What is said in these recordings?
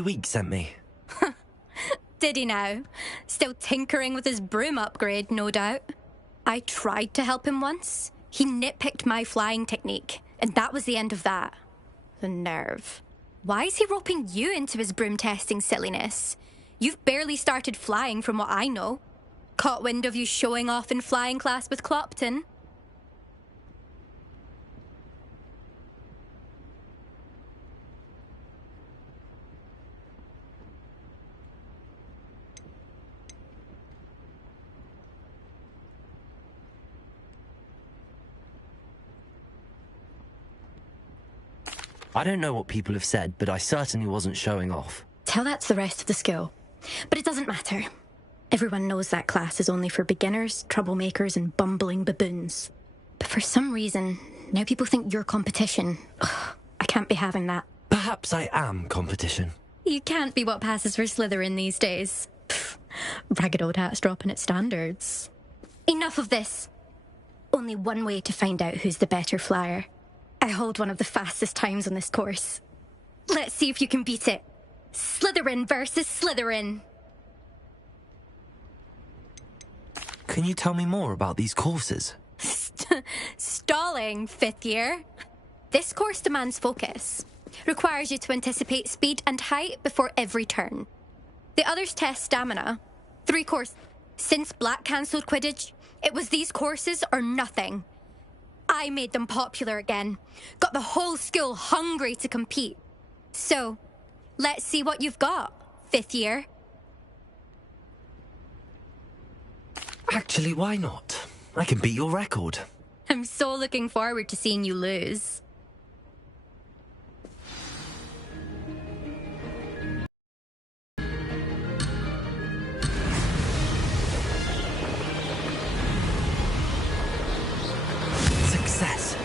Week sent me. Did he now? Still tinkering with his broom upgrade, no doubt. I tried to help him once. He nitpicked my flying technique, and that was the end of that. The nerve. Why is he roping you into his broom testing silliness? You've barely started flying from what I know. Caught wind of you showing off in flying class with Clopton. I don't know what people have said, but I certainly wasn't showing off. Tell that to the rest of the school. But it doesn't matter. Everyone knows that class is only for beginners, troublemakers, and bumbling baboons. But for some reason, now people think you're competition. Ugh, I can't be having that. Perhaps I am competition. You can't be what passes for Slytherin these days. Pfft, ragged old hat's dropping its standards. Enough of this. Only one way to find out who's the better flyer. I hold one of the fastest times on this course. Let's see if you can beat it. Slytherin versus Slytherin. Can you tell me more about these courses? Stalling, 5th year. This course demands focus. Requires you to anticipate speed and height before every turn. The others test stamina. 3 courses. Since Black cancelled Quidditch, it was these courses or nothing. I made them popular again. Got the whole school hungry to compete. So, let's see what you've got, 5th year. Actually, why not? I can beat your record. I'm so looking forward to seeing you lose. Success.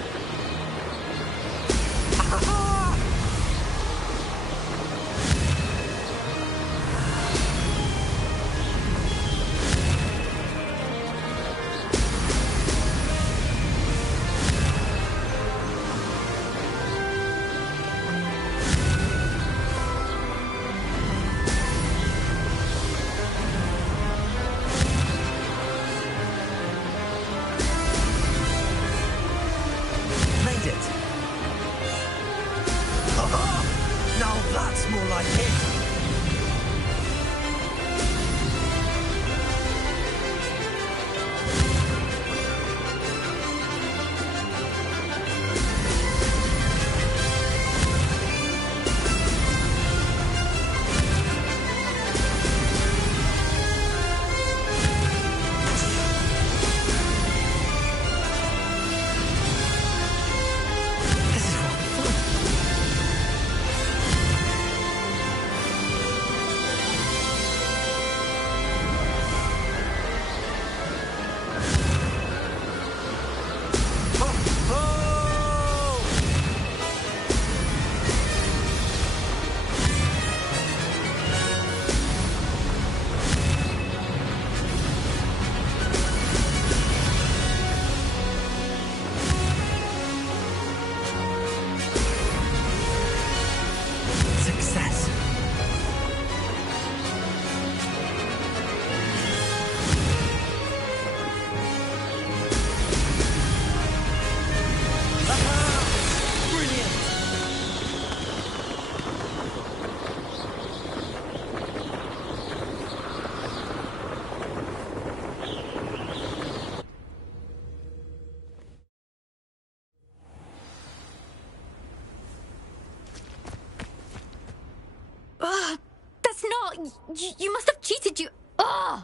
You must have cheated, you... Ugh!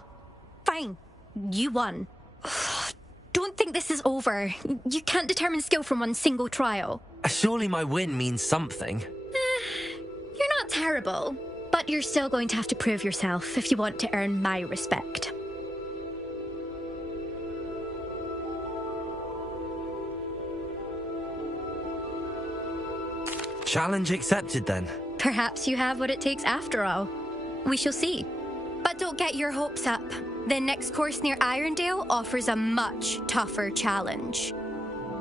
Fine. You won. Don't think this is over. You can't determine skill from one single trial. Surely my win means something. You're not terrible, but you're still going to have to prove yourself if you want to earn my respect. Challenge accepted, then. Perhaps you have what it takes after all. We shall see. But don't get your hopes up. The next course near Irondale offers a much tougher challenge.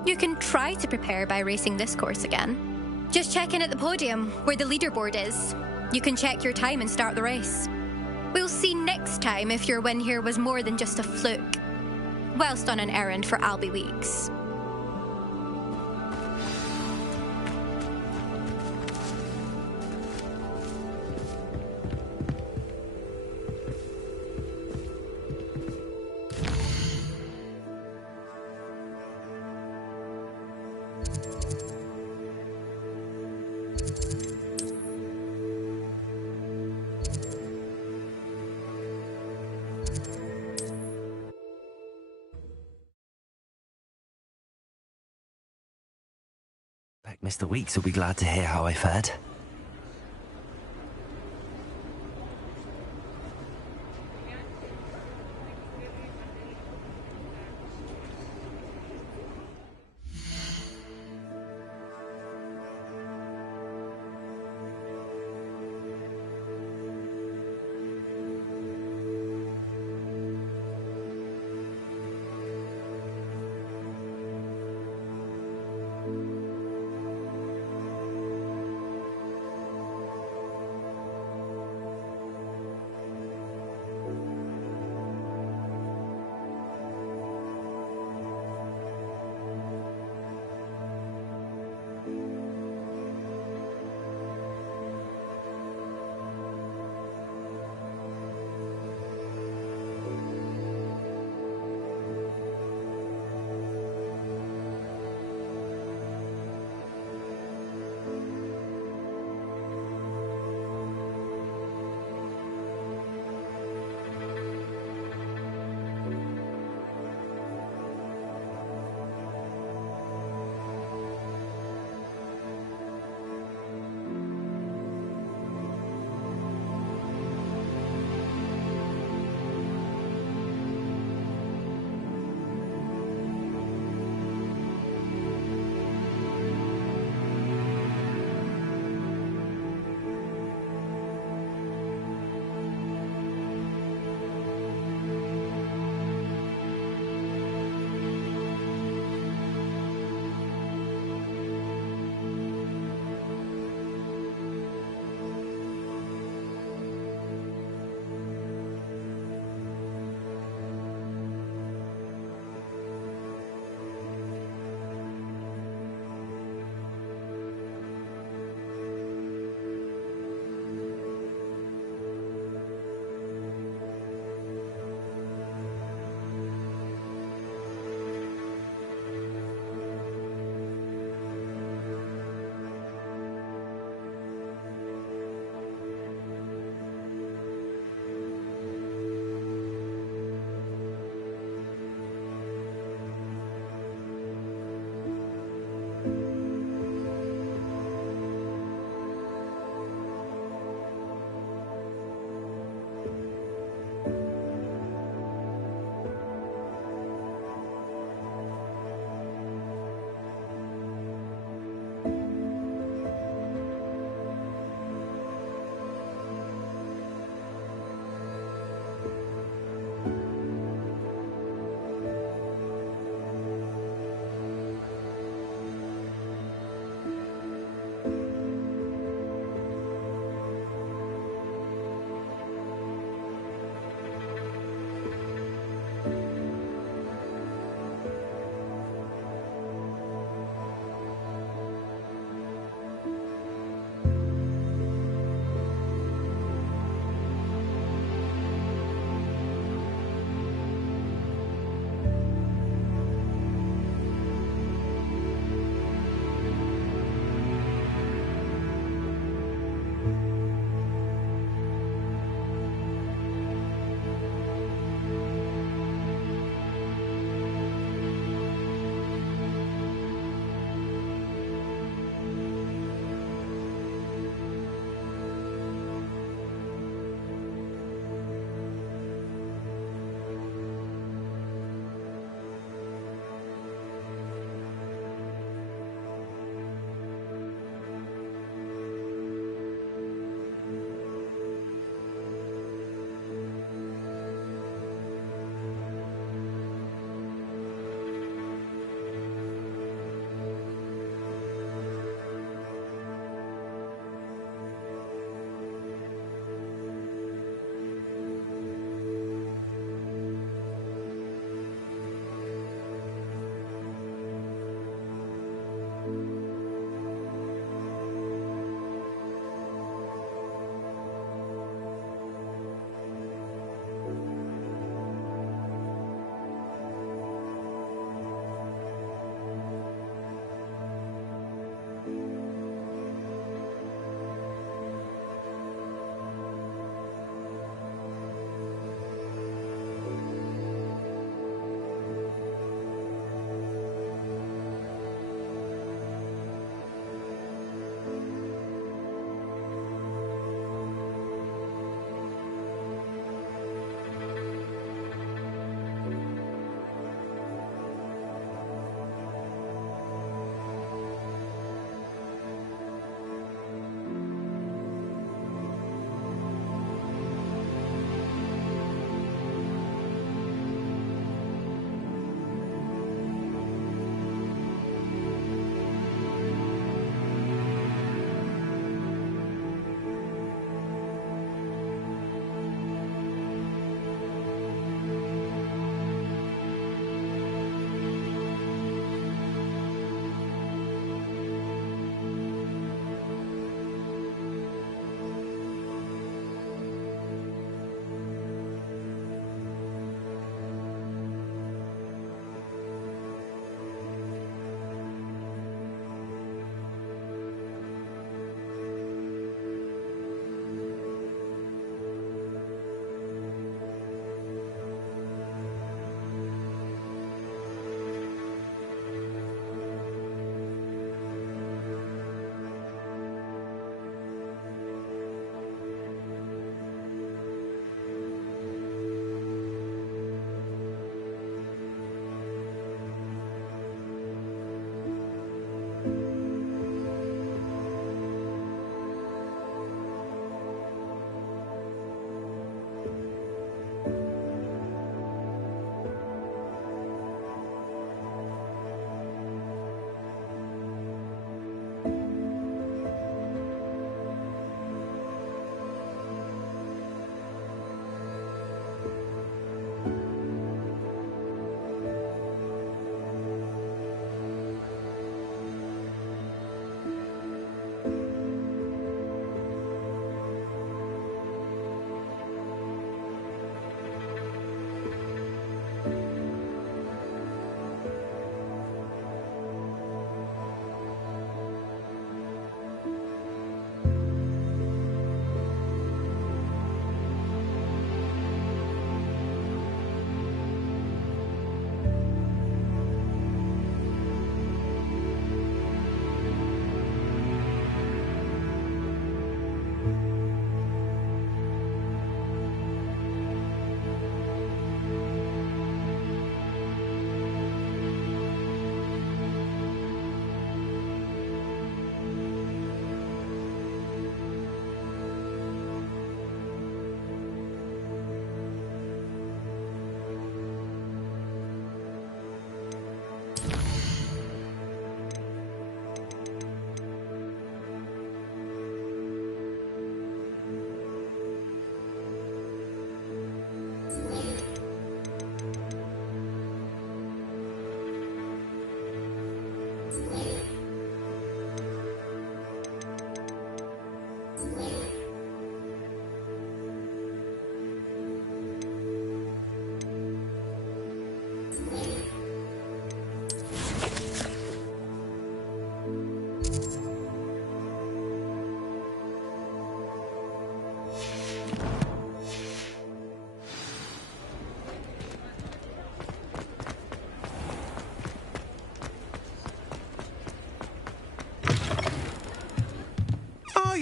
You can try to prepare by racing this course again. Just check in at the podium, where the leaderboard is. You can check your time and start the race. We'll see next time if your win here was more than just a fluke, whilst on an errand for Albie Weeks. Mr. Weeks will be glad to hear how I fared.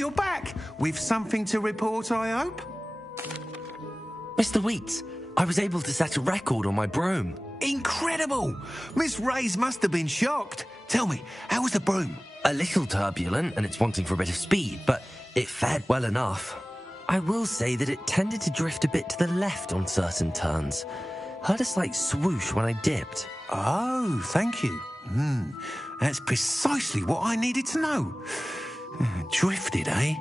you're back. With something to report, I hope? Mr. Wheats, I was able to set a record on my broom. Incredible! Miss Ray's must have been shocked. Tell me, how was the broom? A little turbulent, and it's wanting for a bit of speed, but it fared well enough. I will say that it tended to drift a bit to the left on certain turns. Heard a slight swoosh when I dipped. Oh, thank you. That's precisely what I needed to know. Drifted, eh?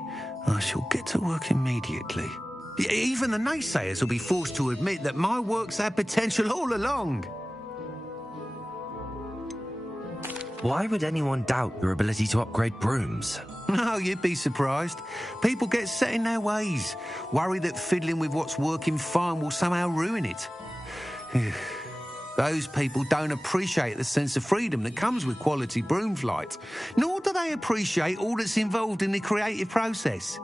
I shall get to work immediately. Even the naysayers will be forced to admit that my work's had potential all along. Why would anyone doubt your ability to upgrade brooms? No, you'd be surprised. People get set in their ways, worry that fiddling with what's working fine will somehow ruin it. Those people don't appreciate the sense of freedom that comes with quality broom flight, nor do they appreciate all that's involved in the creative process.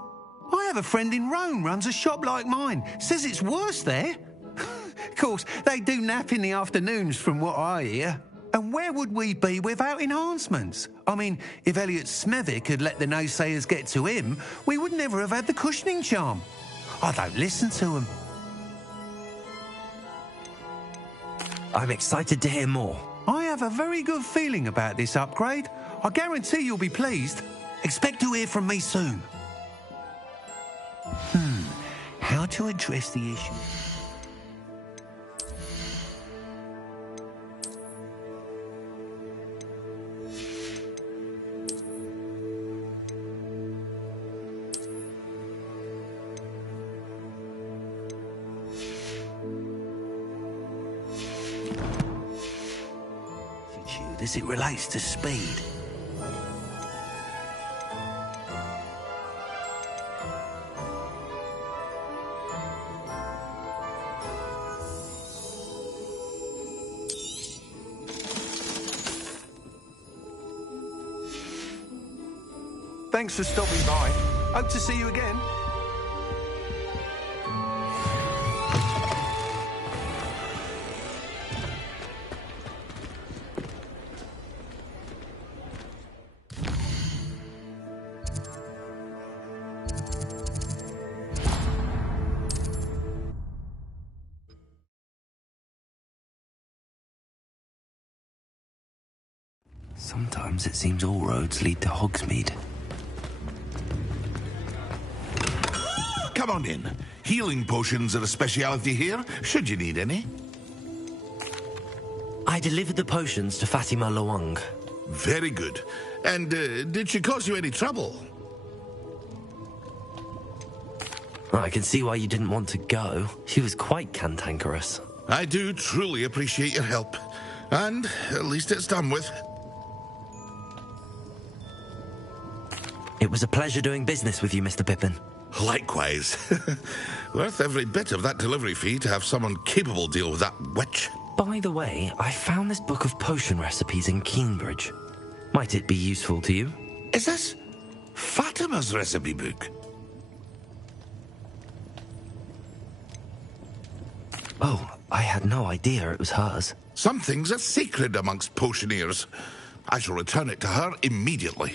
I have a friend in Rome runs a shop like mine, says it's worse there. Of course, they do nap in the afternoons from what I hear. And where would we be without enhancements? I mean, if Elliot Smethwick had let the naysayers get to him, we would never have had the cushioning charm. I don't listen to them. I'm excited to hear more. I have a very good feeling about this upgrade. I guarantee you'll be pleased. Expect to hear from me soon. How to address the issue? As it relates to speed. Thanks for stopping by. Hope to see you again. Sometimes it seems all roads lead to Hogsmeade. Come on in. Healing potions are a speciality here, should you need any. I delivered the potions to Fatima Lawang. Very good. And did she cause you any trouble? I can see why you didn't want to go. She was quite cantankerous. I do truly appreciate your help. And at least it's done with. It was a pleasure doing business with you, Mr. Pippin. Likewise. Worth every bit of that delivery fee to have someone capable deal with that witch. By the way, I found this book of potion recipes in Cambridge. Might it be useful to you? Is this Fatima's recipe book? Oh, I had no idea it was hers. Some things are sacred amongst potioneers. I shall return it to her immediately.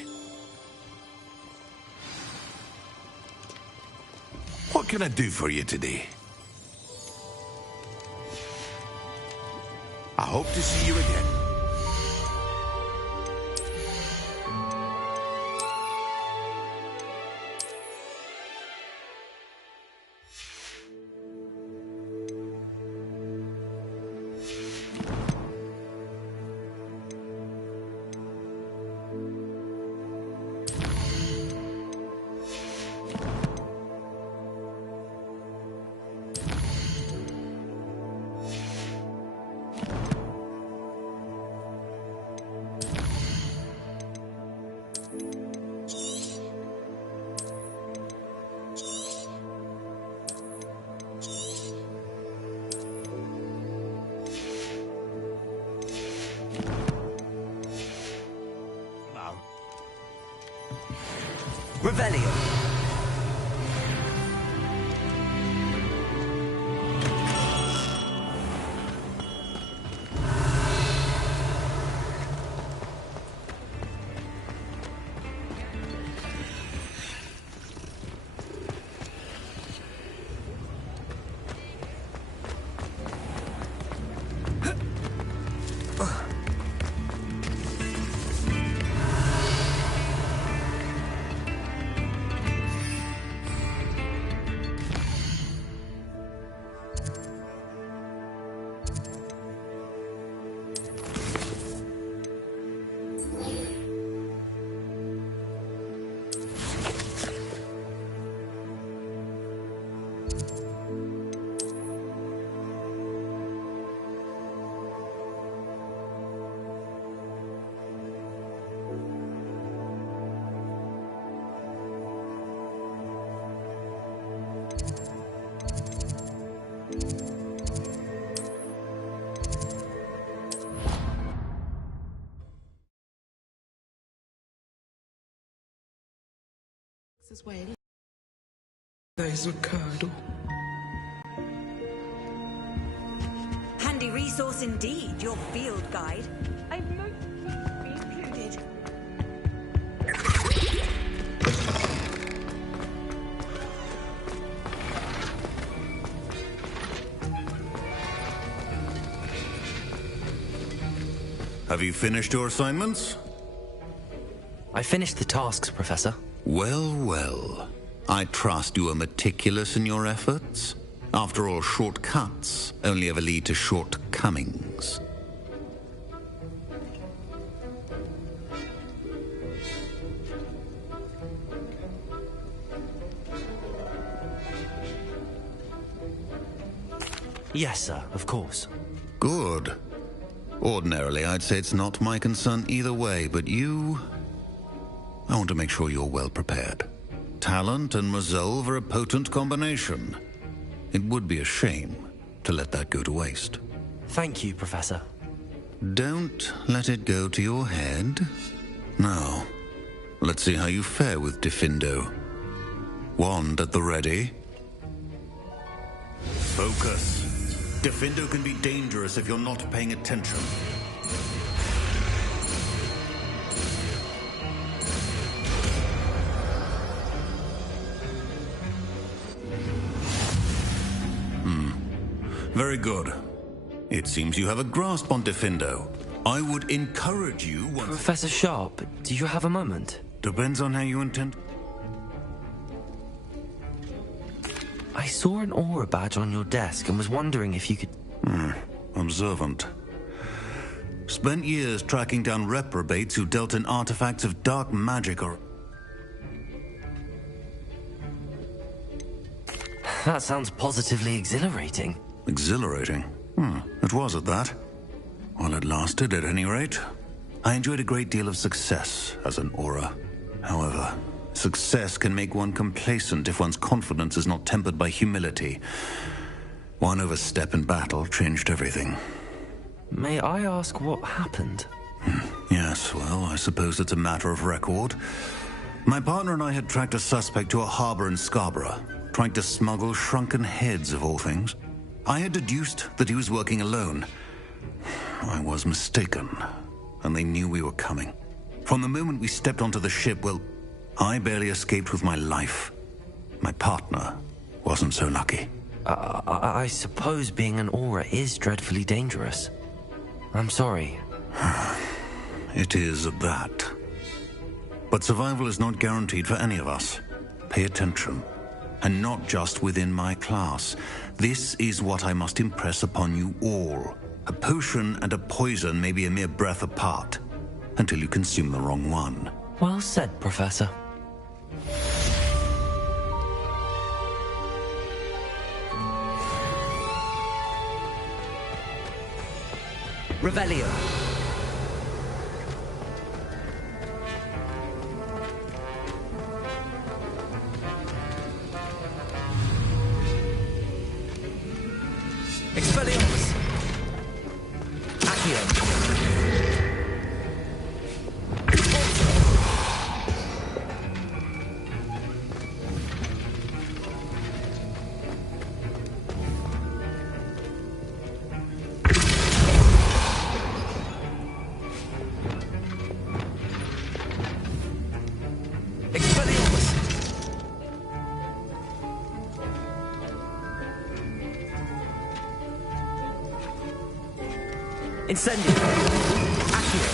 What can I do for you today? I hope to see you again. Revelio. way. There's a curdle. Handy resource indeed, your field guide. I've noticed to be included. Have you finished your assignments? I finished the tasks, Professor. Well, well. I trust you are meticulous in your efforts. After all, shortcuts only ever lead to shortcomings. Yes, sir, of course. Good. Ordinarily, I'd say it's not my concern either way, but you... I want to make sure you're well prepared. Talent and resolve are a potent combination. It would be a shame to let that go to waste. Thank you, Professor. Don't let it go to your head. Now, let's see how you fare with Diffindo. Wand at the ready. Focus. Diffindo can be dangerous if you're not paying attention. Very good. It seems you have a grasp on Diffindo. I would encourage you once... Professor Sharp, do you have a moment? Depends on how you intend... I saw an aura badge on your desk and was wondering if you could... Observant. Spent years tracking down reprobates who dealt in artifacts of dark magic or... That sounds positively exhilarating. Exhilarating? It was at that. While it lasted, at any rate. I enjoyed a great deal of success as an aura. However, success can make one complacent if one's confidence is not tempered by humility. One overstep in battle changed everything. May I ask what happened? Yes, well, I suppose it's a matter of record. My partner and I had tracked a suspect to a harbor in Scarborough, trying to smuggle shrunken heads of all things. I had deduced that he was working alone. I was mistaken, and they knew we were coming. From the moment we stepped onto the ship, well, I barely escaped with my life. My partner wasn't so lucky. I suppose being an aura is dreadfully dangerous. I'm sorry. It is at that. But survival is not guaranteed for any of us. Pay attention. And not just within my class. This is what I must impress upon you all. A potion and a poison may be a mere breath apart, until you consume the wrong one. Well said, Professor. Revelio. Expelliarmus! Accio! Expelliarmus! Incendio! Accio!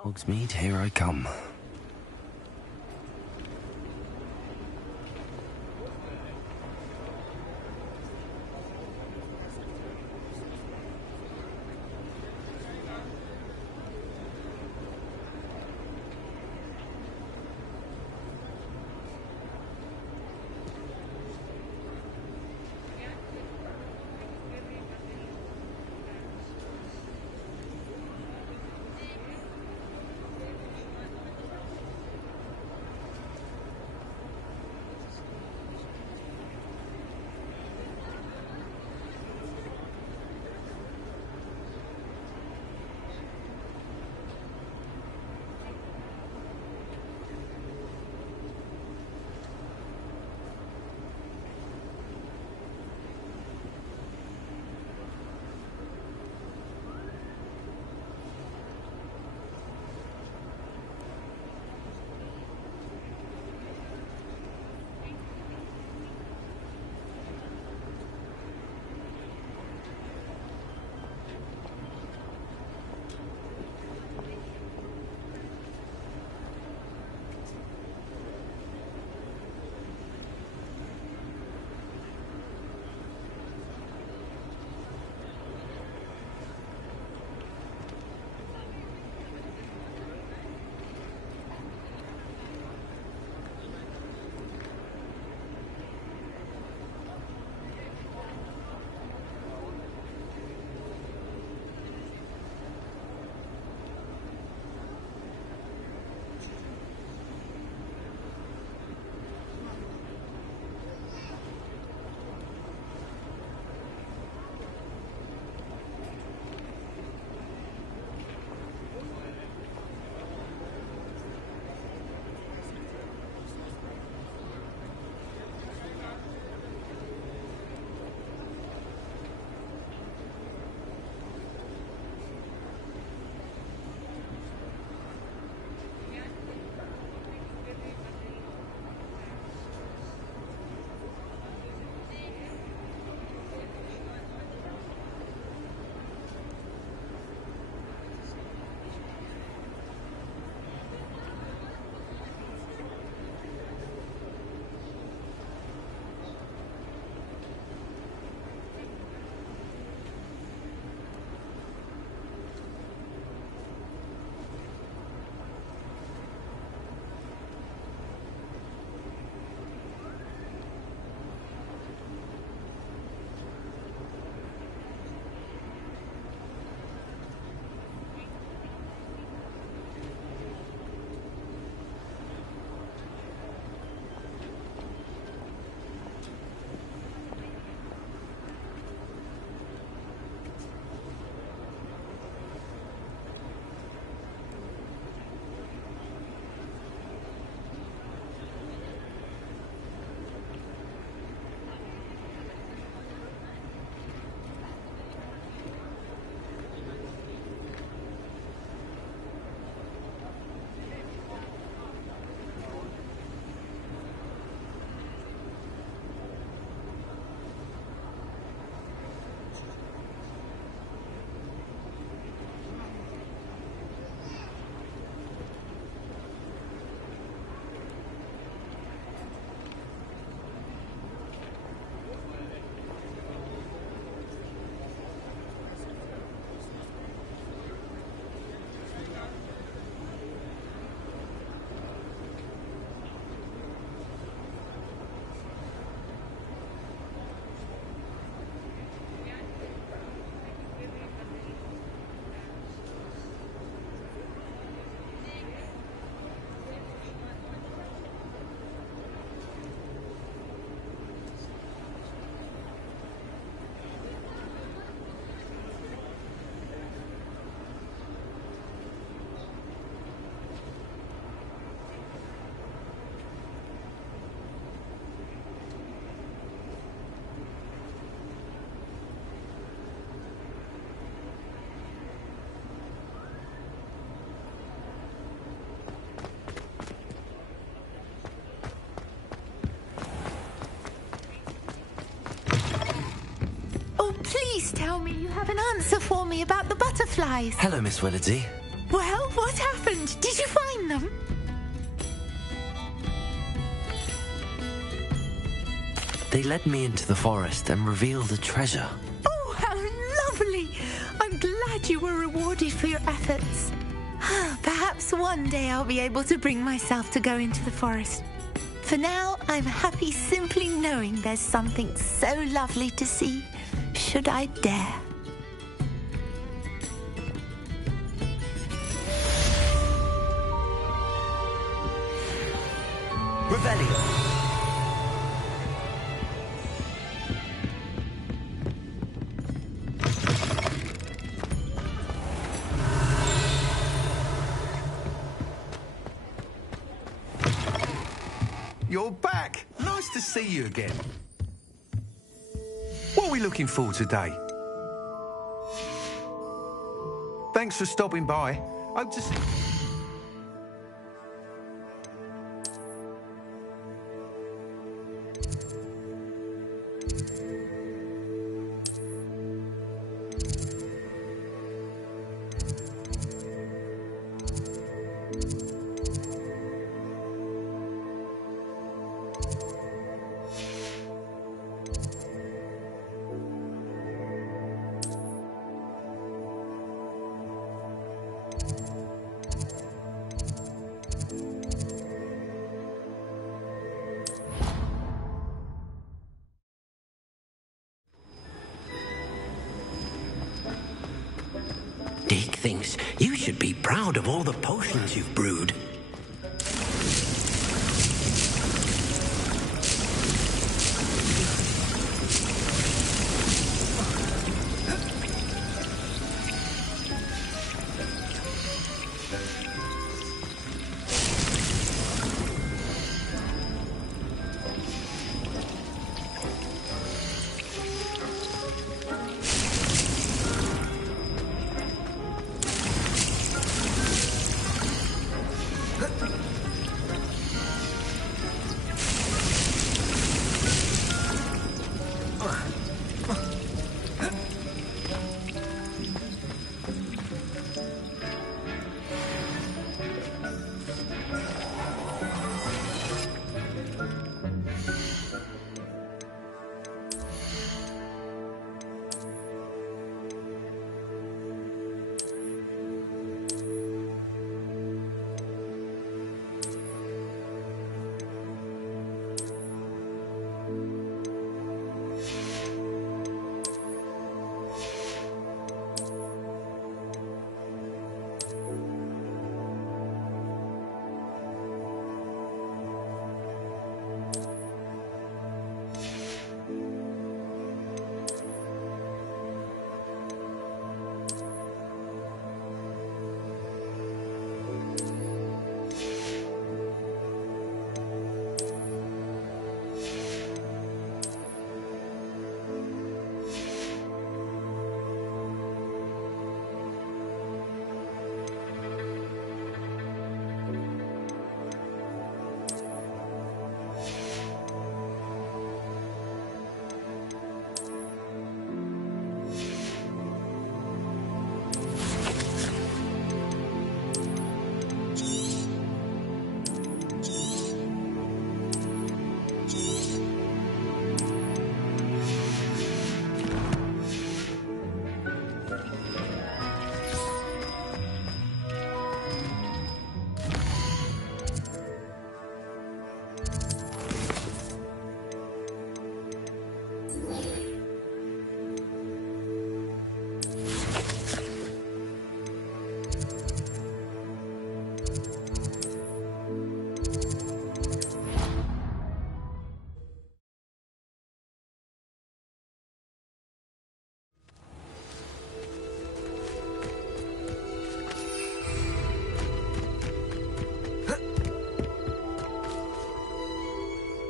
Hogsmeade, here I come. Please tell me you have an answer for me about the butterflies. Hello, Miss Willardsey. Well, What happened? Did you find them? They led me into the forest and revealed a treasure. Oh, how lovely! I'm glad you were rewarded for your efforts. Perhaps one day I'll be able to bring myself to go into the forest. For now, I'm happy simply knowing there's something so lovely to see, should I dare. Revelio. You're back. Nice to see you again. What are we looking for today? Thanks for stopping by. Hope to see... Dick thinks you should be proud of all the potions you've brewed.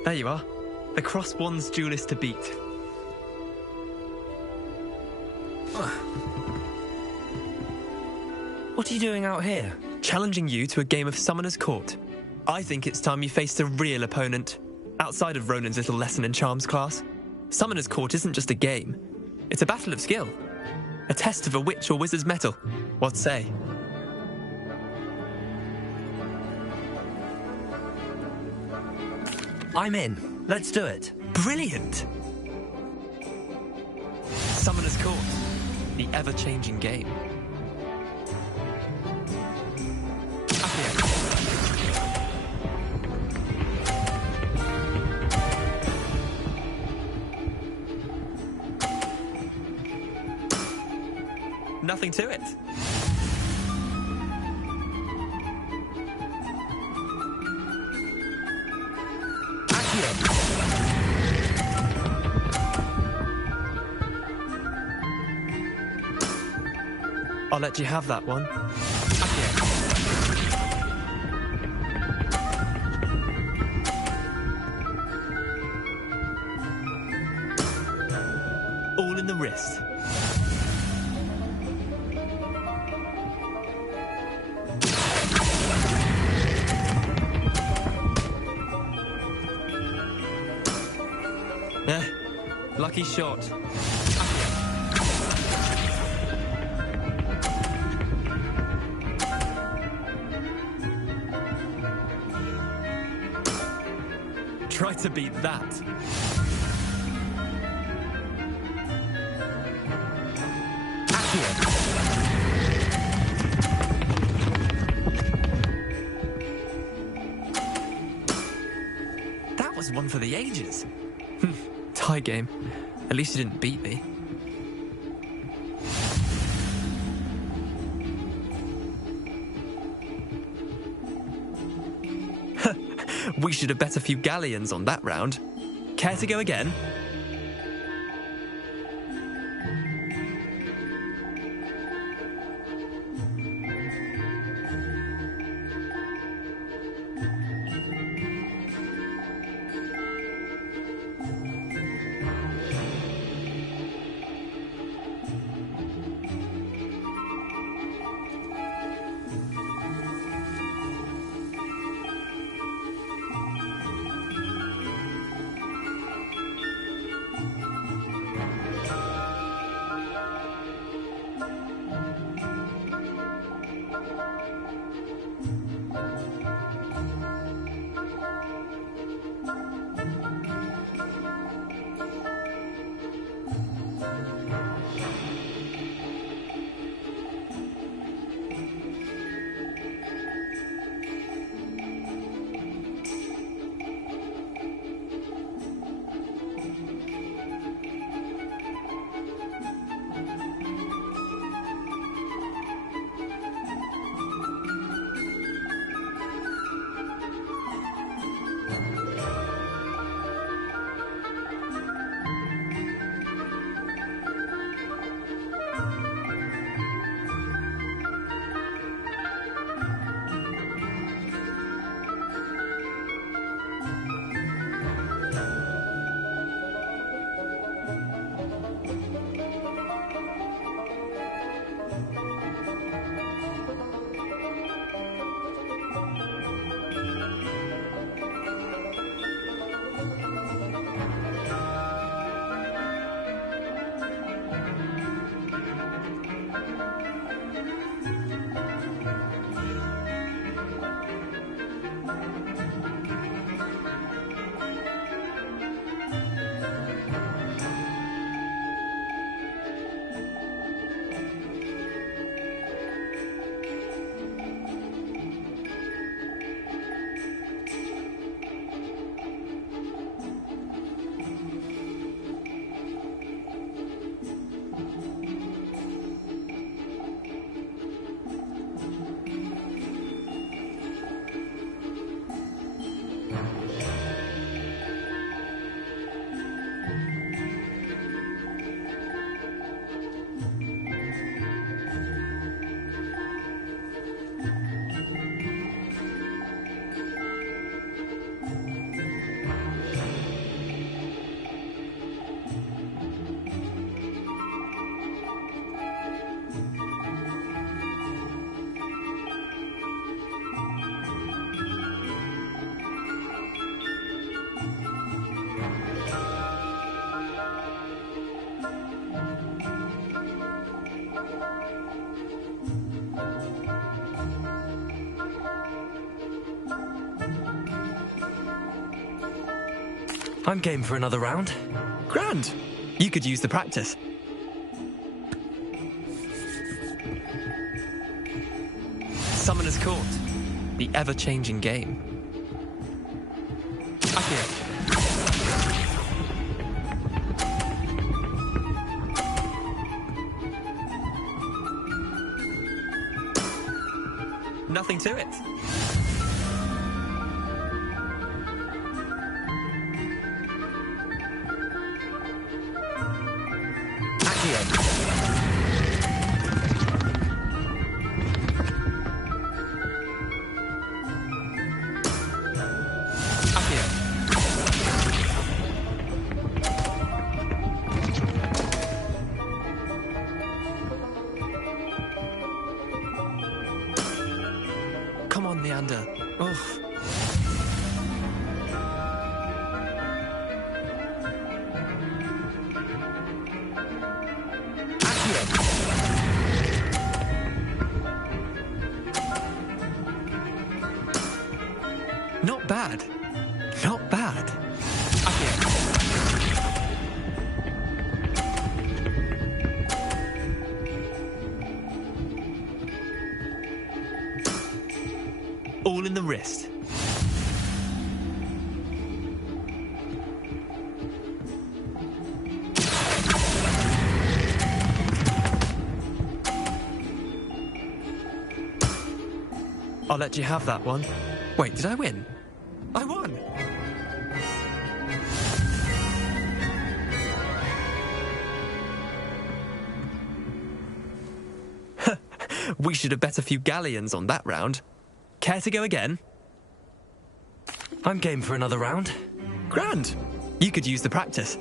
There you are. The Crosswands duelist to beat. What are you doing out here? Challenging you to a game of Summoner's Court. I think it's time you faced a real opponent. Outside of Ronan's little lesson in charms class, Summoner's Court isn't just a game. It's a battle of skill. A test of a witch or wizard's mettle. What say? I'm in. Let's do it. Brilliant! Summoner's Court, the ever-changing game. Nothing to it. I'll let you have that one. All in the wrist. Lucky shot. Try to beat that. That was one for the ages. Tie game. At least you didn't beat me. We should have bet a few galleons on that round. Care to go again? I'm game for another round. Grand. You could use the practice. Summoner's Court. The ever-changing game. Accio. Nothing to it. Come on, Leander. Oh. Not bad. Not bad. All in the wrist. I'll let you have that one. Wait, did I win? I won! We should have bet a few galleons on that round. Care to go again? I'm game for another round. Grand. You could use the practice.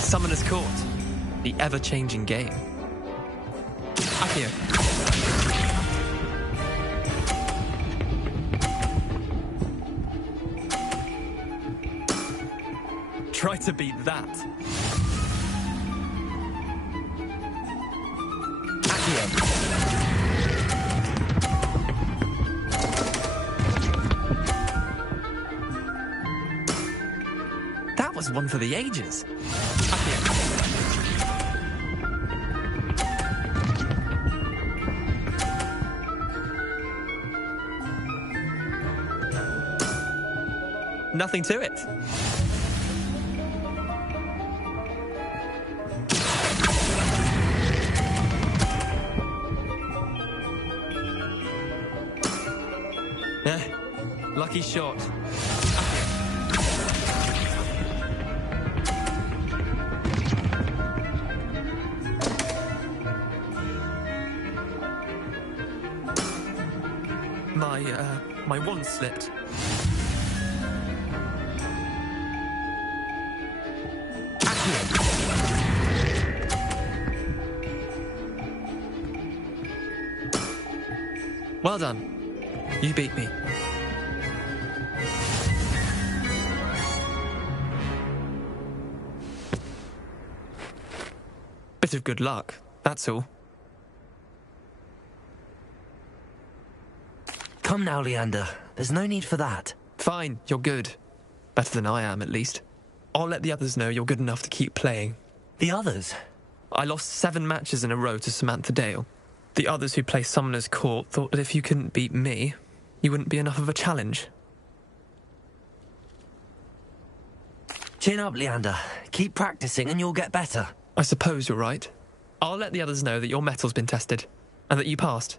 Summoner's Court. The ever-changing game. Accio. Try to beat that. That was one for the ages. Nothing to it. Lucky shot. My wand slipped. Well done. You beat me. Bit of good luck, that's all. Come now, Leander. There's no need for that. Fine, you're good. Better than I am, at least. I'll let the others know you're good enough to keep playing. The others? I lost 7 matches in a row to Samantha Dale. The others who play Summoner's Court thought that if you couldn't beat me, you wouldn't be enough of a challenge. Chin up, Leander. Keep practicing and you'll get better. I suppose you're right. I'll let the others know that your metal's been tested, and that you passed.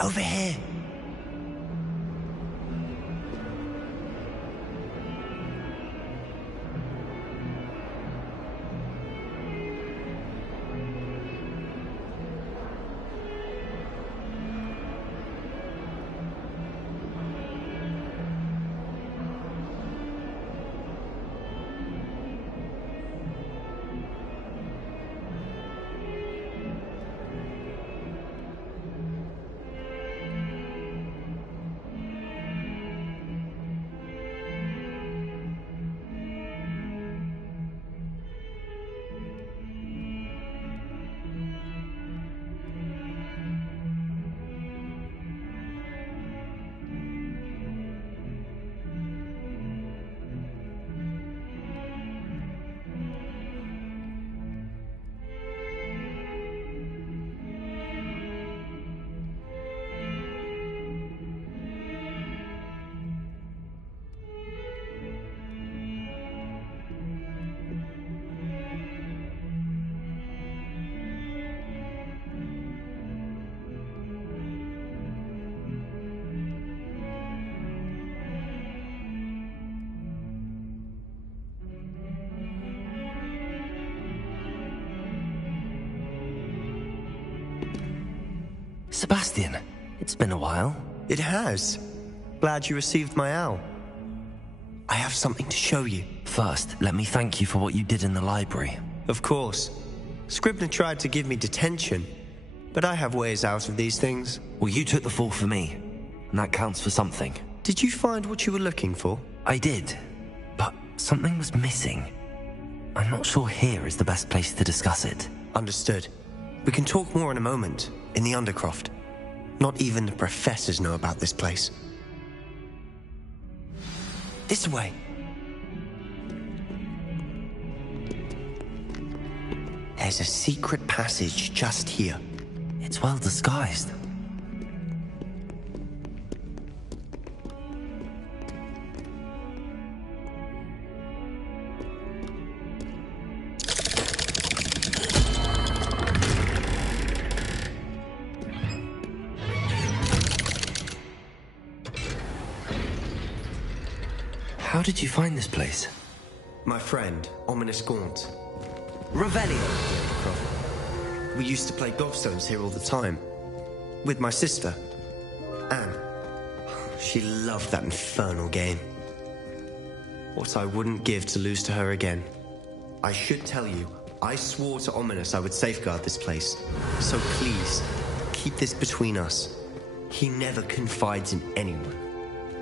Over here. Sebastian, it's been a while. It has. Glad you received my owl. I have something to show you. First, let me thank you for what you did in the library. Of course. Scribner tried to give me detention, but I have ways out of these things. Well, you took the fall for me, and that counts for something. Did you find what you were looking for? I did, but something was missing. I'm not sure here is the best place to discuss it. Understood. We can talk more in a moment, in the Undercroft. Not even the professors know about this place. This way. There's a secret passage just here. It's well disguised. How did you find this place? My friend, Ominous Gaunt. Revelio. We used to play gobstones here all the time. With my sister, Anne. She loved that infernal game. What I wouldn't give to lose to her again. I should tell you, I swore to Ominous I would safeguard this place. So please, keep this between us. He never confides in anyone.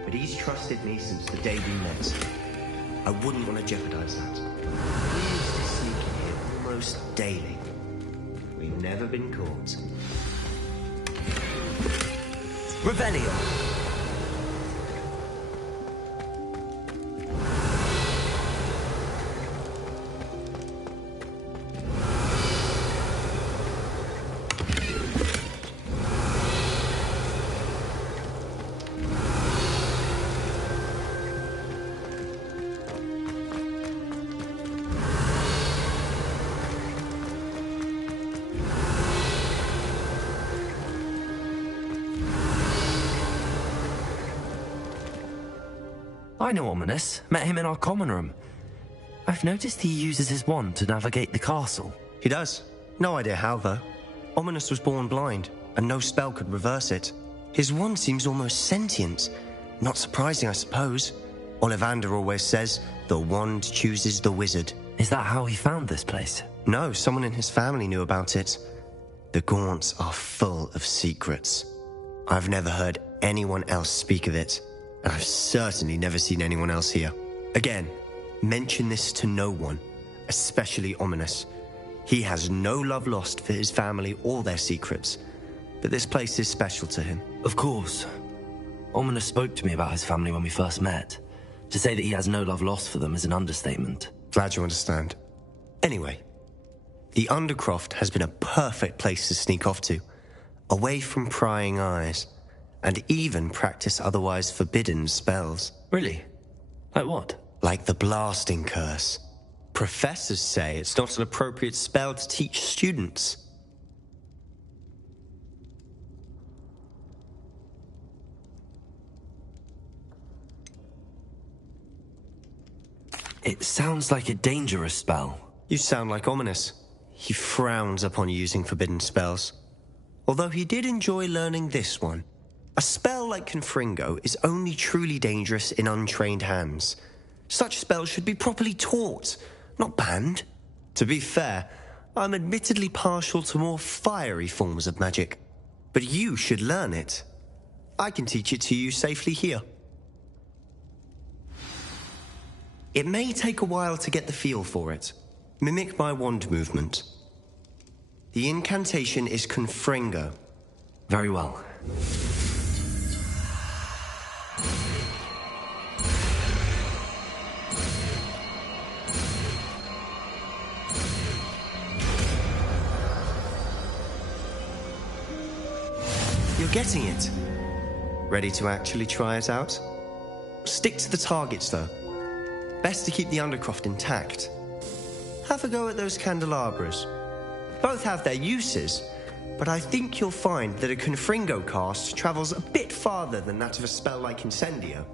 But he's trusted me since the day we met. I wouldn't want to jeopardize that. We used to sneak in here almost daily. We've never been caught. Revelio! I know Ominous. Met him in our common room. I've noticed he uses his wand to navigate the castle. He does. No idea how, though. Ominous was born blind, and no spell could reverse it. His wand seems almost sentient. Not surprising, I suppose. Ollivander always says, the wand chooses the wizard. Is that how he found this place? No, someone in his family knew about it. The Gaunts are full of secrets. I've never heard anyone else speak of it. I've certainly never seen anyone else here. Again, mention this to no one, especially Ominous. He has no love lost for his family or their secrets, but this place is special to him. Of course. Ominous spoke to me about his family when we first met. To say that he has no love lost for them is an understatement. Glad you understand. Anyway, the Undercroft has been a perfect place to sneak off to, away from prying eyes. And even practice otherwise forbidden spells. Really? Like what? Like the blasting curse. Professors say it's not an appropriate spell to teach students. It sounds like a dangerous spell. You sound like Ominous. He frowns upon using forbidden spells. Although he did enjoy learning this one. A spell like Confringo is only truly dangerous in untrained hands. Such spells should be properly taught, not banned. To be fair, I'm admittedly partial to more fiery forms of magic. But you should learn it. I can teach it to you safely here. It may take a while to get the feel for it. Mimic my wand movement. The incantation is Confringo. Very well. You're getting it. Ready to actually try it out? Stick to the targets, though. Best to keep the undercroft intact. Have a go at those candelabras. Both have their uses, but I think you'll find that a Confringo cast travels a bit farther than that of a spell like Incendio.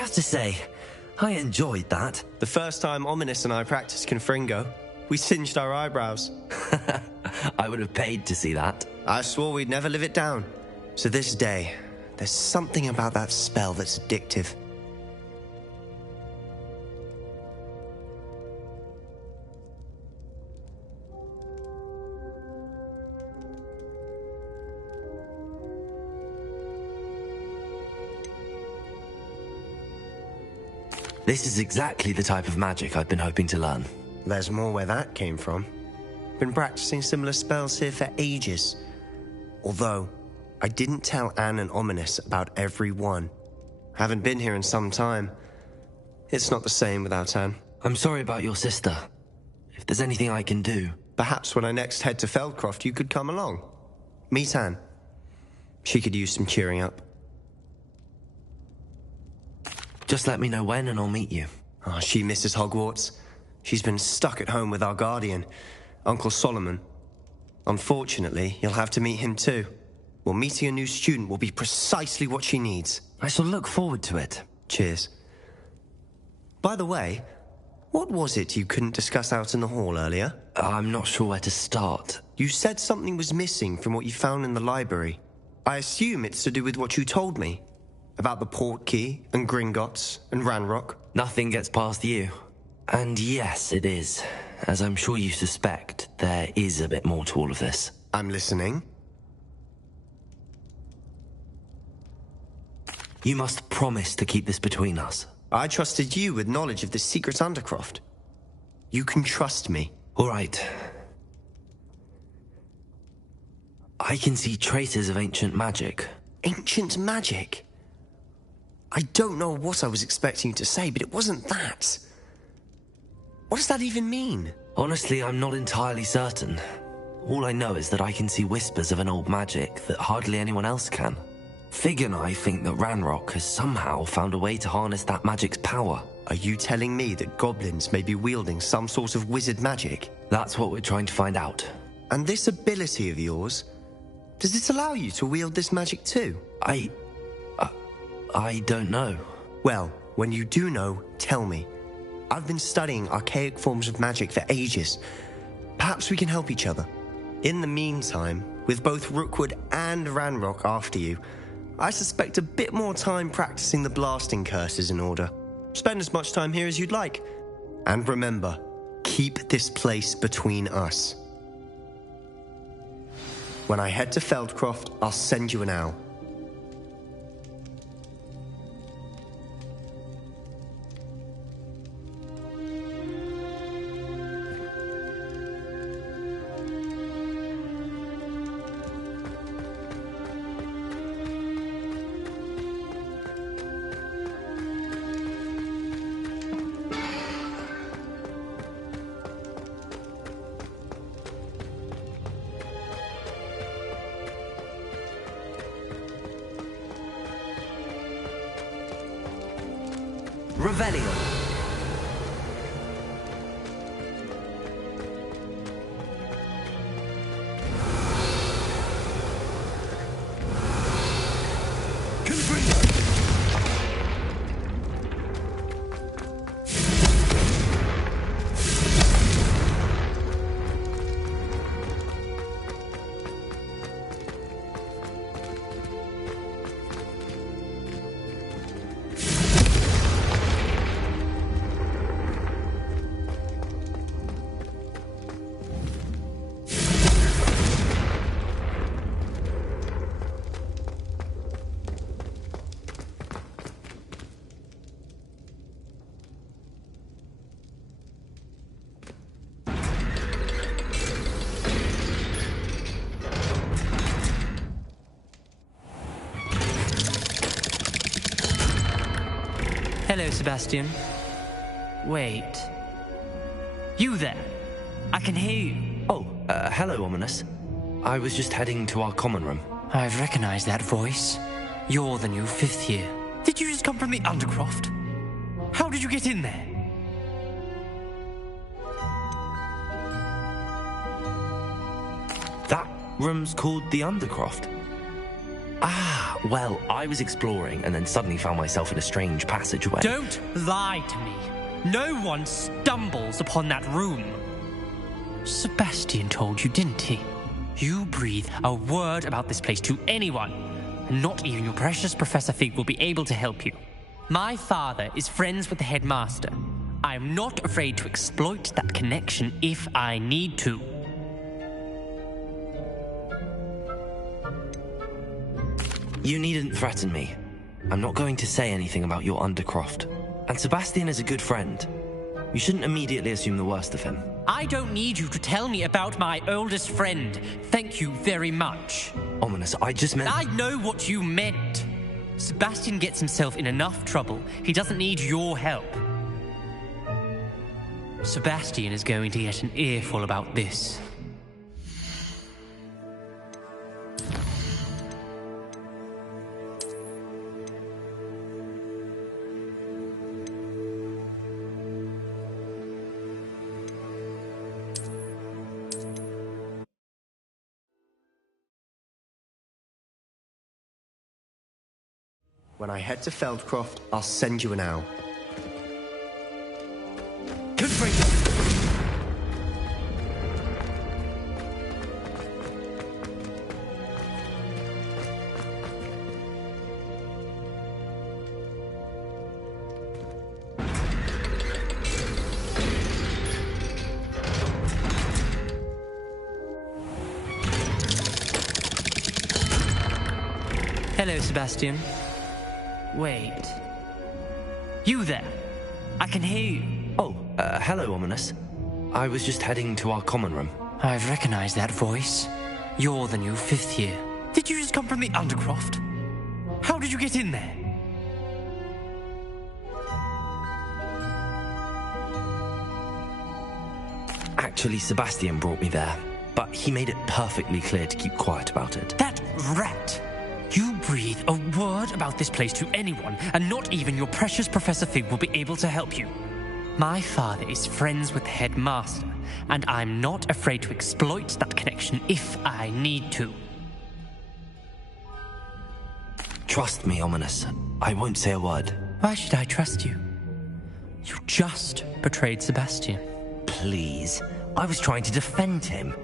have to say, I enjoyed that. The first time Ominous and I practiced Confringo, we singed our eyebrows. I would have paid to see that. I swore we'd never live it down. So this day, there's something about that spell that's addictive. This is exactly the type of magic I've been hoping to learn. There's more where that came from. Been practicing similar spells here for ages. Although, I didn't tell Anne and Ominous about every one. Haven't been here in some time. It's not the same without Anne. I'm sorry about your sister. If there's anything I can do... Perhaps when I next head to Feldcroft, you could come along. Meet Anne. She could use some cheering up. Just let me know when and I'll meet you. Oh, she misses Hogwarts. She's been stuck at home with our guardian, Uncle Solomon. Unfortunately, you'll have to meet him too. Well, meeting a new student will be precisely what she needs. I shall look forward to it. Cheers. By the way, what was it you couldn't discuss out in the hall earlier? I'm not sure where to start. You said something was missing from what you found in the library. I assume it's to do with what you told me. About the Portkey, and Gringotts, and Ranrock. Nothing gets past you. And yes, it is. As I'm sure you suspect, there is a bit more to all of this. I'm listening. You must promise to keep this between us. I trusted you with knowledge of the secret Undercroft. You can trust me. All right. I can see traces of ancient magic. Ancient magic? I don't know what I was expecting you to say, but it wasn't that. What does that even mean? Honestly, I'm not entirely certain. All I know is that I can see whispers of an old magic that hardly anyone else can. Fig and I think that Ranrock has somehow found a way to harness that magic's power. Are you telling me that goblins may be wielding some sort of wizard magic? That's what we're trying to find out. And this ability of yours, does it allow you to wield this magic too? I don't know. Well, when you do know, tell me. I've been studying archaic forms of magic for ages. Perhaps we can help each other. In the meantime, with both Rookwood and Ranrock after you, I suspect a bit more time practicing the blasting curse is in order. Spend as much time here as you'd like. And remember, keep this place between us. When I head to Feldcroft, I'll send you an owl. Revelio. Hello, Sebastian. Wait. You there? I can hear you. Oh, hello, Ominous. I was just heading to our common room. I've recognized that voice. You're the new 5th year. Did you just come from the Undercroft? How did you get in there? That room's called the Undercroft. Ah, well, I was exploring and then suddenly found myself in a strange passageway. Don't lie to me. No one stumbles upon that room. Sebastian told you, didn't he? You breathe a word about this place to anyone, and not even your precious Professor Fig will be able to help you. My father is friends with the headmaster. I am not afraid to exploit that connection if I need to. You needn't threaten me. I'm not going to say anything about your Undercroft. And Sebastian is a good friend. You shouldn't immediately assume the worst of him. I don't need you to tell me about my oldest friend. Thank you very much. Ominous, I just meant... I know what you meant. Sebastian gets himself in enough trouble. He doesn't need your help. Sebastian is going to get an earful about this. When I head to Feldcroft, I'll send you an owl. Good break. Hello, Sebastian. Wait. You there? I can hear you. Oh, hello, Ominous. I was just heading to our common room. I've recognized that voice. You're the new 5th year. Did you just come from the Undercroft? How did you get in there? Actually, Sebastian brought me there, but he made it perfectly clear to keep quiet about it. That rat! You breathe a word about this place to anyone, and not even your precious Professor Fig will be able to help you. My father is friends with the headmaster, and I'm not afraid to exploit that connection if I need to. Trust me, Ominous. I won't say a word. Why should I trust you? You just betrayed Sebastian. Please. I was trying to defend him.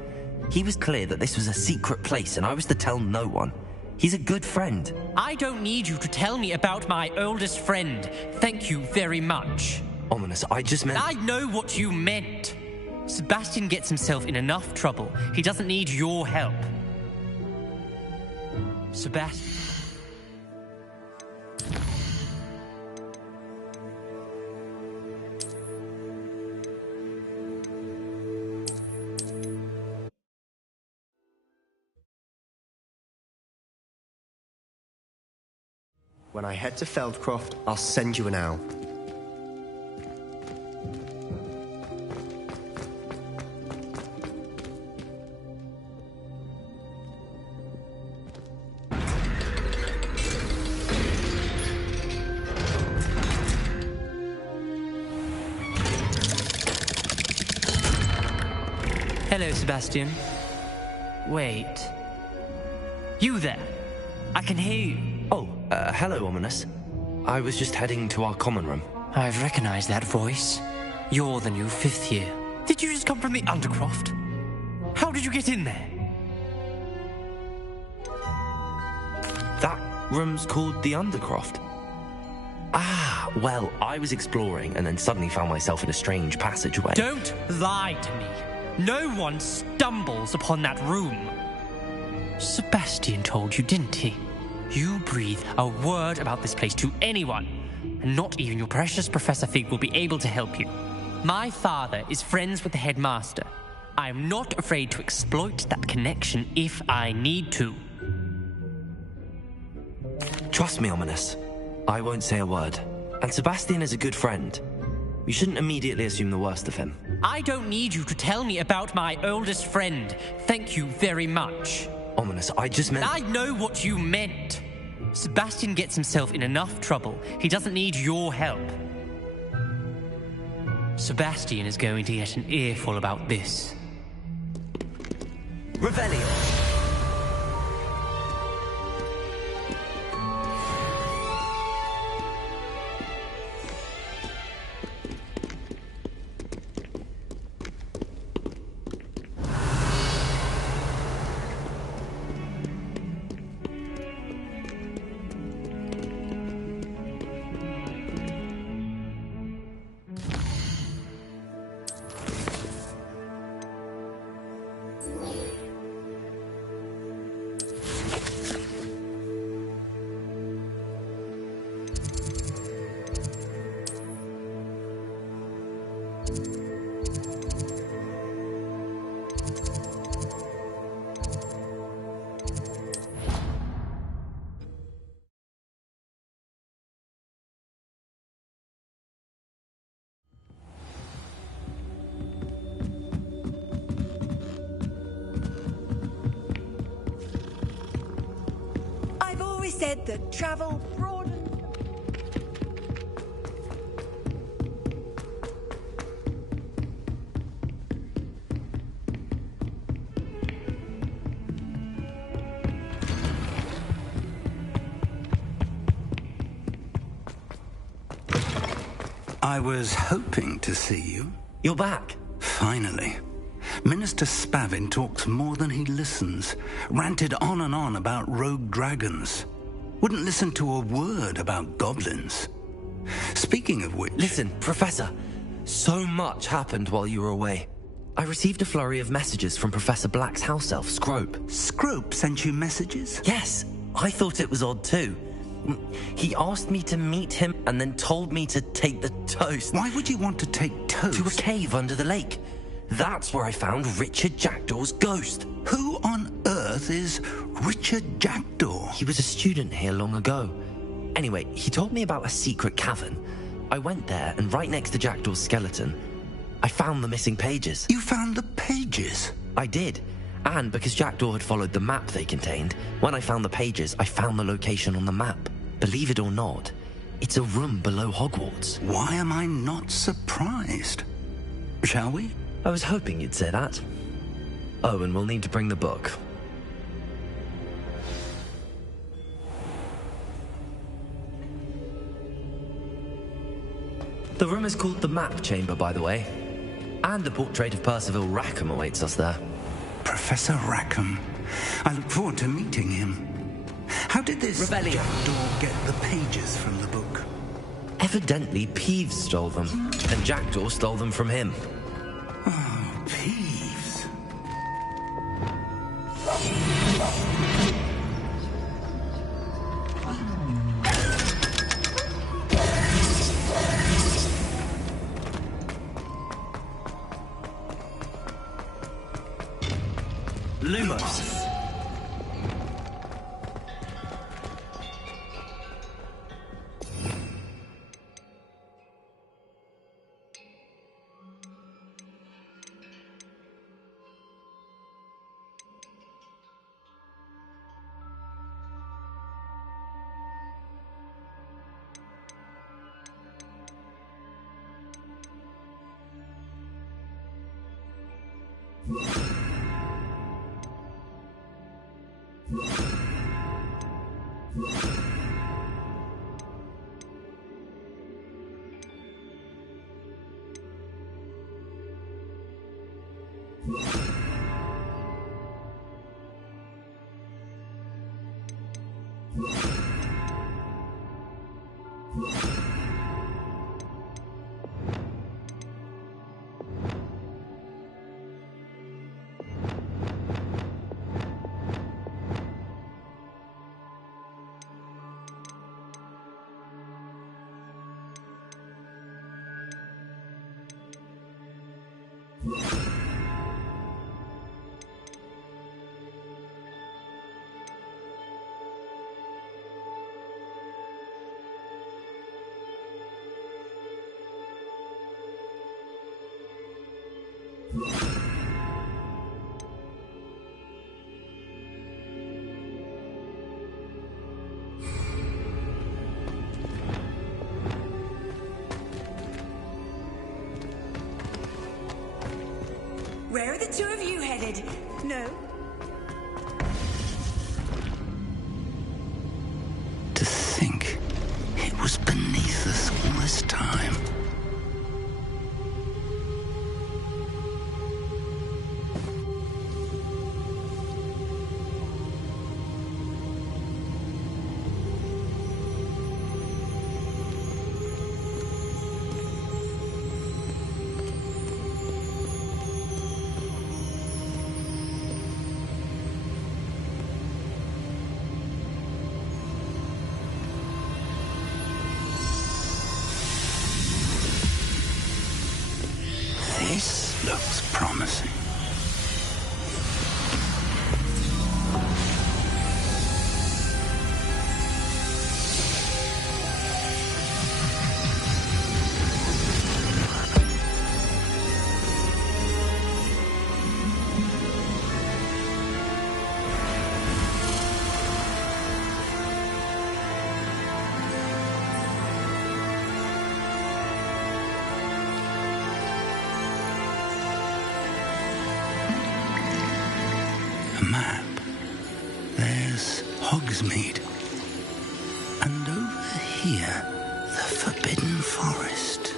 He was clear that this was a secret place, and I was to tell no one. He's a good friend. I don't need you to tell me about my oldest friend. Thank you very much. Ominous, I just meant... I know what you meant. Sebastian gets himself in enough trouble. He doesn't need your help. Sebastian... When I head to Feldcroft, I'll send you an owl. Hello, Sebastian. Wait. You there? I can hear you. Oh, hello, Ominous. I was just heading to our common room. I've recognized that voice. You're the new 5th year. Did you just come from the Undercroft? How did you get in there? That room's called the Undercroft. Ah, well, I was exploring and then suddenly found myself in a strange passageway. Don't lie to me. No one stumbles upon that room. Sebastian told you, didn't he? You breathe a word about this place to anyone, and not even your precious Professor Fig will be able to help you. My father is friends with the headmaster. I am not afraid to exploit that connection if I need to. Trust me, Ominous. I won't say a word. And Sebastian is a good friend. You shouldn't immediately assume the worst of him. I don't need you to tell me about my oldest friend. Thank you very much. Ominous, I just meant... I know what you meant. Sebastian gets himself in enough trouble. He doesn't need your help. Sebastian is going to get an earful about this. Revelio. said that travel broadens. I was hoping to see you. You're back. Finally. Minister Spavin talks more than he listens. Ranted on and on about rogue dragons. Wouldn't listen to a word about goblins. Speaking of which... Listen, Professor. So much happened while you were away. I received a flurry of messages from Professor Black's house elf, Scrope. Scrope sent you messages? Yes. I thought it was odd too. He asked me to meet him and then told me to take the toast. Why would you want to take toast? To a cave under the lake. That's where I found Richard Jackdaw's ghost. Who on earth is Richard Jackdaw? He was a student here long ago. Anyway, he told me about a secret cavern. I went there, and right next to Jackdaw's skeleton, I found the missing pages. You found the pages? I did. And because Jackdaw had followed the map they contained, when I found the pages, I found the location on the map. Believe it or not, it's a room below Hogwarts. Why am I not surprised? Shall we? I was hoping you'd say that. Oh, and we'll need to bring the book. The room is called the Map Chamber, by the way. And a portrait of Percival Rackham awaits us there. Professor Rackham. I look forward to meeting him. How did this Jackdaw get the pages from the book? Evidently, Peeves stole them, and Jackdaw stole them from him. Oh, Peeves. Lumos. Where are the two of you headed? No? To think it was beneath us all this time. This looks promising. Hogsmeade. And over here, the Forbidden Forest.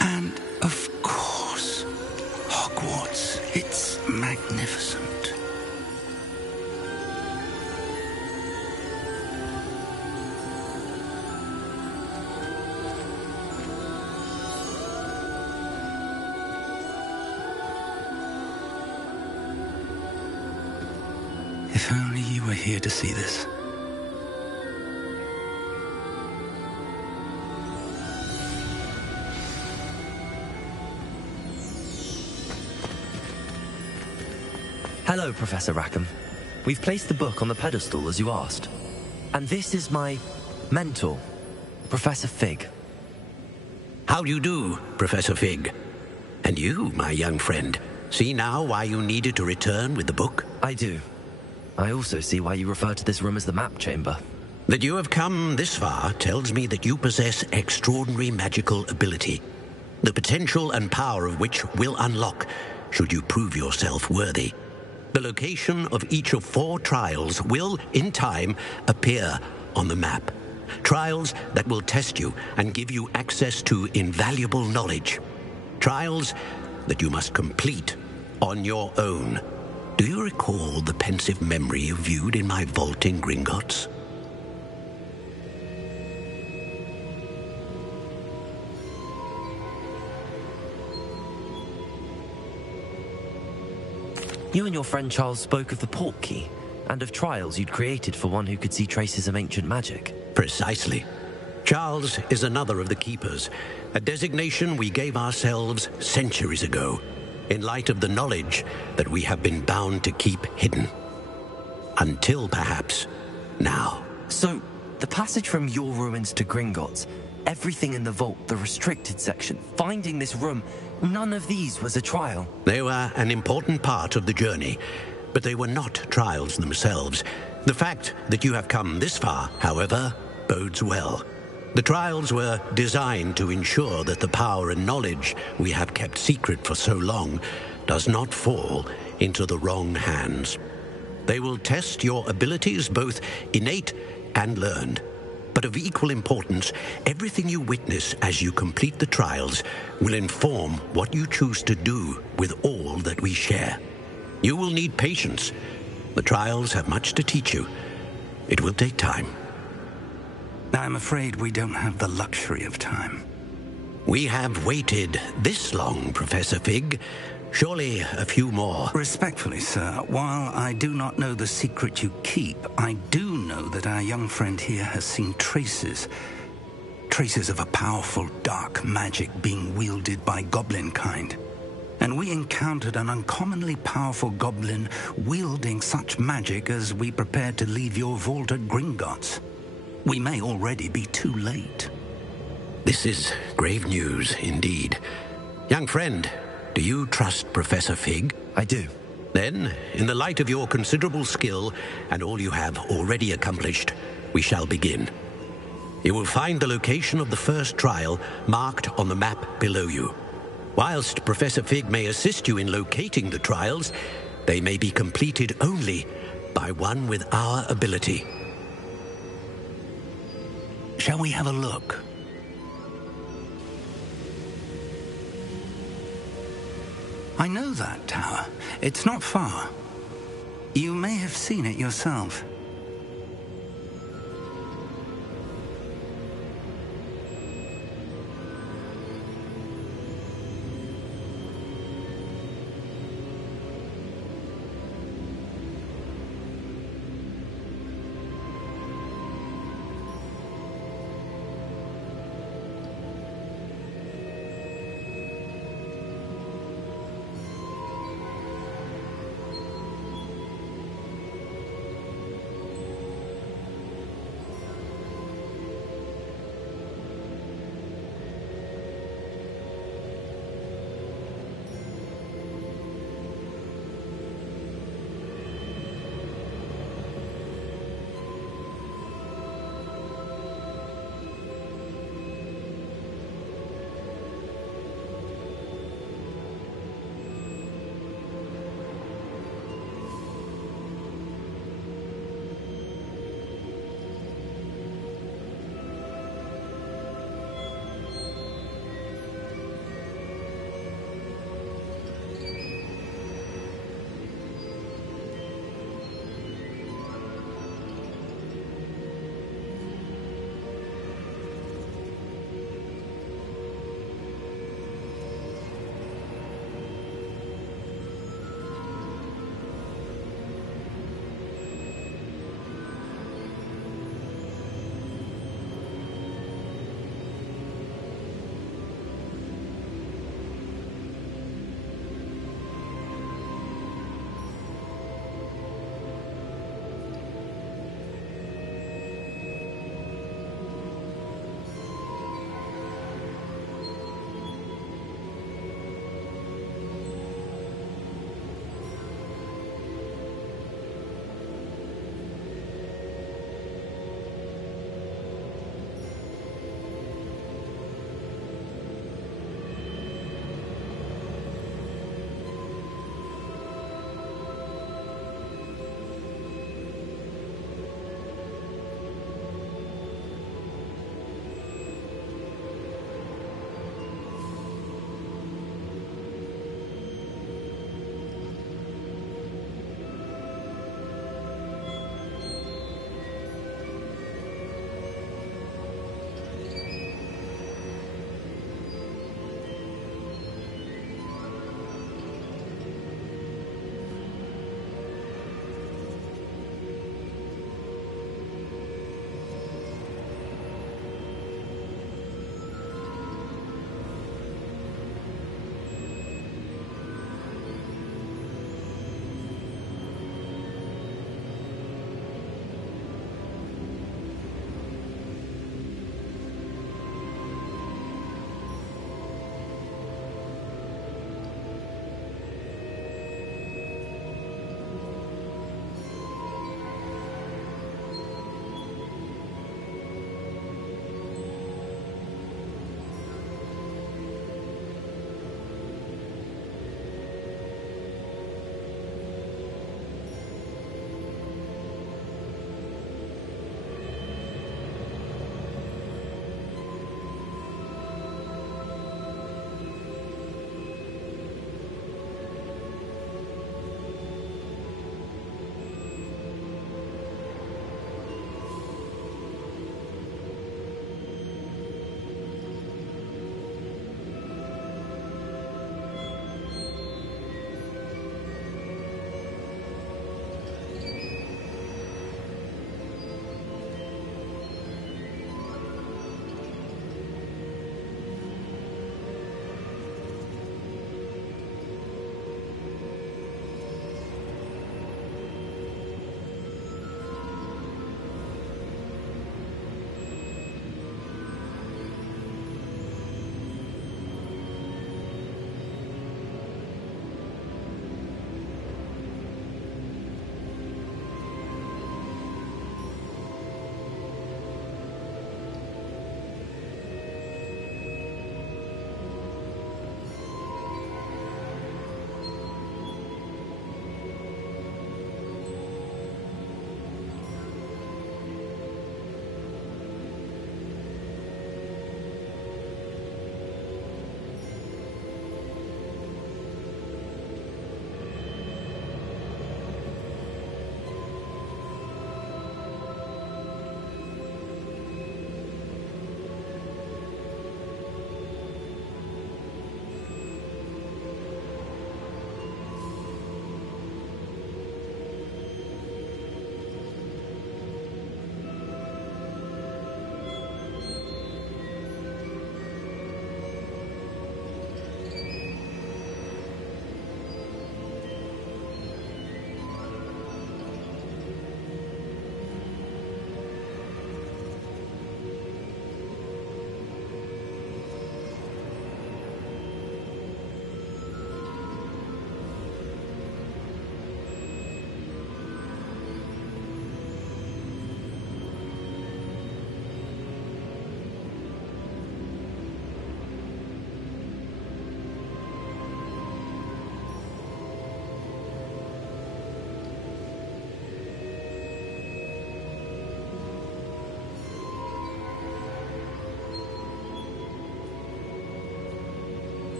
And, of course, Hogwarts. It's magnificent. If only you were here to see this. Hello, Professor Rackham. We've placed the book on the pedestal as you asked. And this is my mentor, Professor Fig. How do you do, Professor Fig? And you, my young friend, see now why you needed to return with the book? I do. I also see why you refer to this room as the map chamber. That you have come this far tells me that you possess extraordinary magical ability, the potential and power of which will unlock should you prove yourself worthy. The location of each of 4 trials will, in time, appear on the map. Trials that will test you and give you access to invaluable knowledge. Trials that you must complete on your own. Do you recall the pensive memory you viewed in my vault in Gringotts? You and your friend Charles spoke of the portkey and of trials you'd created for one who could see traces of ancient magic. Precisely. Charles is another of the keepers, a designation we gave ourselves centuries ago, in light of the knowledge that we have been bound to keep hidden. Until, perhaps, now. So, the passage from your ruins to Gringotts, everything in the vault, the restricted section, finding this room, none of these was a trial. They were an important part of the journey, but they were not trials themselves. The fact that you have come this far, however, bodes well. The trials were designed to ensure that the power and knowledge we have kept secret for so long does not fall into the wrong hands. They will test your abilities, both innate and learned. But of equal importance, everything you witness as you complete the trials will inform what you choose to do with all that we share. You will need patience. The trials have much to teach you. It will take time. I'm afraid we don't have the luxury of time. We have waited this long, Professor Fig. Surely a few more. Respectfully, sir, while I do not know the secret you keep, I do know that our young friend here has seen traces of a powerful dark magic being wielded by goblin kind. And we encountered an uncommonly powerful goblin wielding such magic as we prepared to leave your vault at Gringotts. We may already be too late. This is grave news indeed. Young friend, do you trust Professor Fig? I do. Then, in the light of your considerable skill and all you have already accomplished, we shall begin. You will find the location of the first trial marked on the map below you. Whilst Professor Fig may assist you in locating the trials, they may be completed only by one with our ability. Shall we have a look? I know that tower. It's not far. You may have seen it yourself.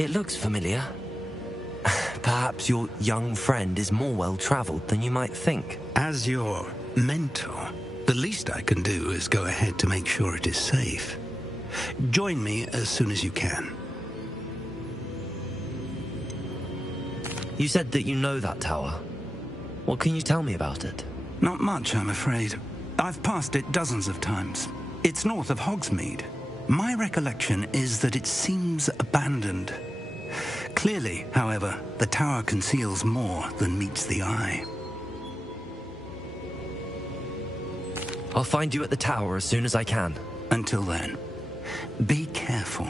It looks familiar. Perhaps your young friend is more well-travelled than you might think. As your mentor, the least I can do is go ahead to make sure it is safe. Join me as soon as you can. You said that you know that tower. What can you tell me about it? Not much, I'm afraid. I've passed it dozens of times. It's north of Hogsmeade. My recollection is that it seems abandoned. Clearly, however, the tower conceals more than meets the eye. I'll find you at the tower as soon as I can. Until then, be careful,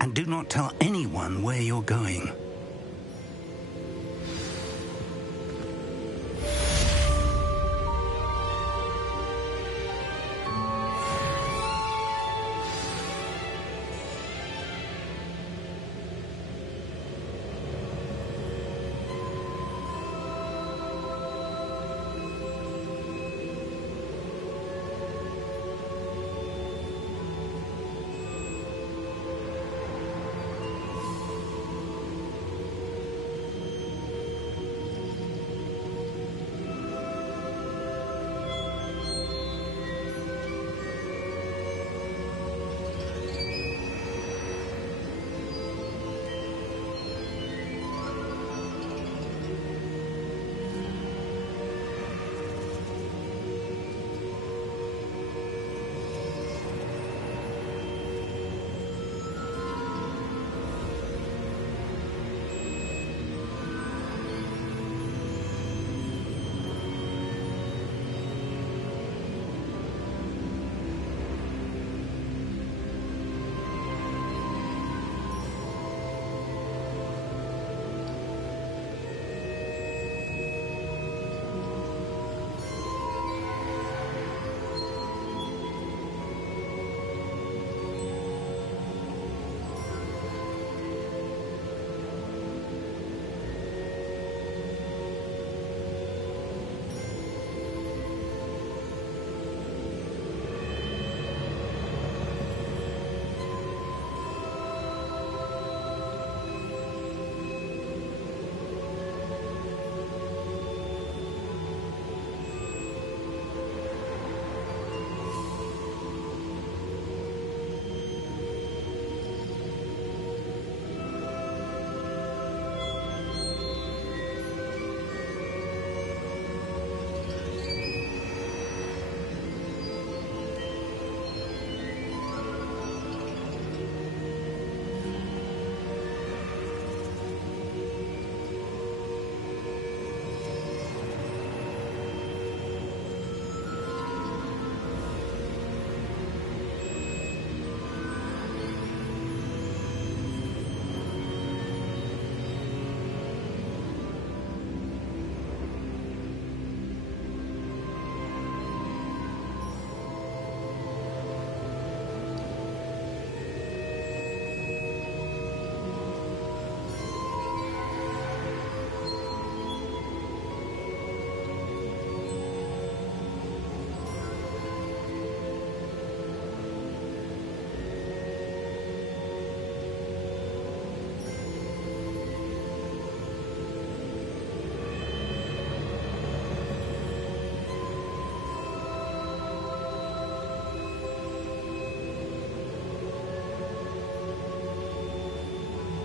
and do not tell anyone where you're going.